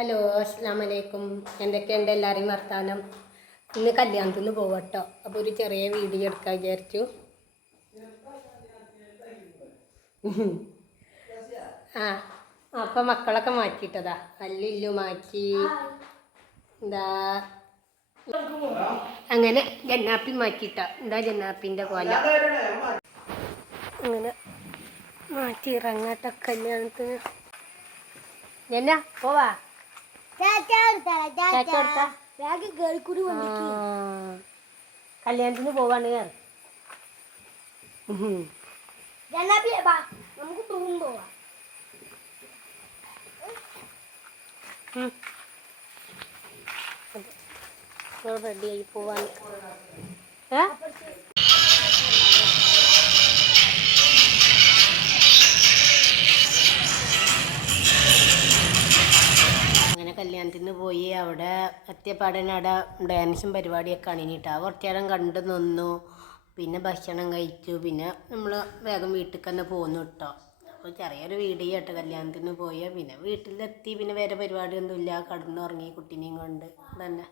Hello അസ്സാം വലൈക്കും എന്തൊക്കെയുണ്ട് എല്ലാവരെയും വർത്താനം? ഇന്ന് കല്യാണത്തിന് പോവട്ടോ. അപ്പോൾ ഒരു ചെറിയ വീഡിയോ എടുക്കാൻ വിചാരിച്ചു. ആ അപ്പം മക്കളൊക്കെ മാറ്റിയിട്ടതാ. അല്ലില്ലു മാറ്റി. എന്താ? അങ്ങനെ ജന്നാപ്പി മാറ്റിയിട്ട. എന്താ ജന്നാപ്പിന്റെ കോല? അങ്ങനെ മാറ്റി ഇറങ്ങാട്ടോ കല്യാണത്തിന്. ജന്ന പോവാ. കല്യാണത്തിന് പോവാണ് റെഡി ആയി നമുക്ക് ടൂറും പോവാം. റെഡിയായി പോവാൻ ഏ? കല്യാണത്തിന് പോയി അവിടെ എത്തിയപ്പാടനെ അവിടെ ഡാൻസും പരിപാടിയൊക്കെ അണിഞ്ഞിട്ടാ കുറച്ച് നേരം കണ്ട് നിന്നു. പിന്നെ ഭക്ഷണം കഴിച്ചു. പിന്നെ നമ്മൾ വേഗം വീട്ടിൽ തന്നെ പോന്നു കേട്ടോ അപ്പോൾ ചെറിയൊരു വീഡിയോ കേട്ടോ കല്യാണത്തിന് പോയ. പിന്നെ വീട്ടിലെത്തി. പിന്നെ വേറെ പരിപാടിയൊന്നുമില്ല. കടന്നുറങ്ങി കുട്ടീനെയും കൊണ്ട്. തന്നെ